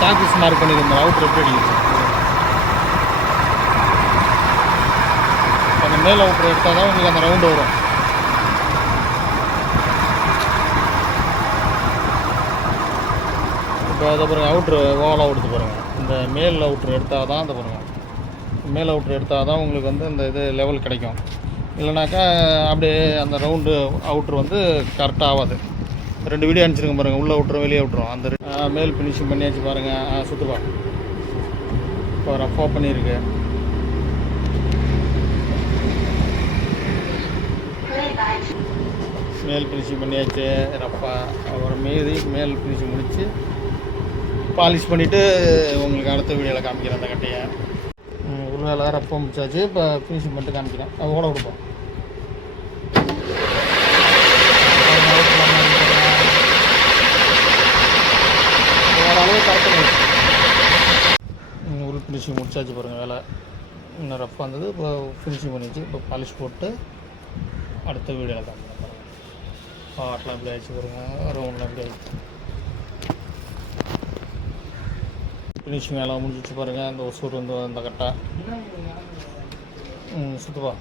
Chalk piece mark பண்ணியிருந்தோம் அவுட்ரு எப்படி அடிக்குது அந்த மேல் அவுட்ரு எடுத்தால் தான் உங்களுக்கு அந்த ரவுண்டு வரும். இப்போ அதை பாருங்கள் அவுட்ரு ஓவலாக எடுத்து பாருங்கள் இந்த மேல் அவுட்ரு எடுத்தால் தான் அதை பாருங்கள் மேல் அவுட்ரு எடுத்தால் தான் உங்களுக்கு வந்து இந்த இது லெவல் கிடைக்கும். இல்லைனாக்கா அப்படியே அந்த ரவுண்டு அவுட்ரு வந்து கரெக்டாக ஆகாது. ரெண்டு வீடியோ அனுப்பிச்சிருங்க பாருங்கள் உள்ளே விட்டுறோம் வெளியே விட்டுறோம் அந்த மேல் ஃபினிஷிங் பண்ணியாச்சு பாருங்கள் சுற்றுப்பா இப்போ ரஃபாக பண்ணியிருக்கு. மேல் ஃபினிஷிங் பண்ணியாச்சு. ரப்பா அப்புறம் மீதி மேல் ஃபினிஷிங் முடித்து பாலிஷ் பண்ணிவிட்டு உங்களுக்கு அடுத்த வீடியோவில் காமிக்கிறேன் அந்த கட்டையை. ஒரு வேலை ரஃபா முடிச்சாச்சு. இப்போ ஃபினிஷிங் பண்ணிட்டு காமிக்கிறேன். அது ஓட கொடுப்போம் ஓரளவு கரெக்டாக உள் ஃபினிஷிங் முடிச்சாச்சு பாருங்கள் வேலை. இன்னும் ரஃப்பாக இருந்தது. இப்போ ஃபினிஷிங் பண்ணிச்சு இப்போ பாலிஷ் போட்டு அடுத்த வீடியோவில் காமிக்கிறேன் பாட்டெலாம் இப்படி ஆயிடுச்சு பாருங்கள் ரவுண்ட்லாம் இப்படி ஆயிடுச்சு. ஃபினிஷிங் வேலை முடிஞ்சிச்சு பாருங்கள் அந்த ஒசூர் வந்து அந்த கட்டை ம் சுற்றுவா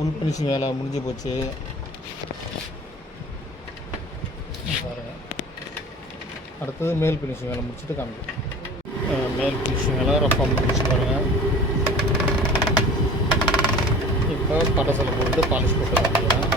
உள் ஃபினிஷிங் வேலை முடிஞ்சு போச்சு. அடுத்தது மேல் ஃபினிஷிங் வேலை முடிச்சுட்டு காமிக்கிறேன். மேல் ஃபினிஷிங் வேலை ரஃபாக முடிச்சு பாருங்கள் இப்போ பட்டசலை போட்டு பாலிஷ் போட்டு காமிக்கிறேன்.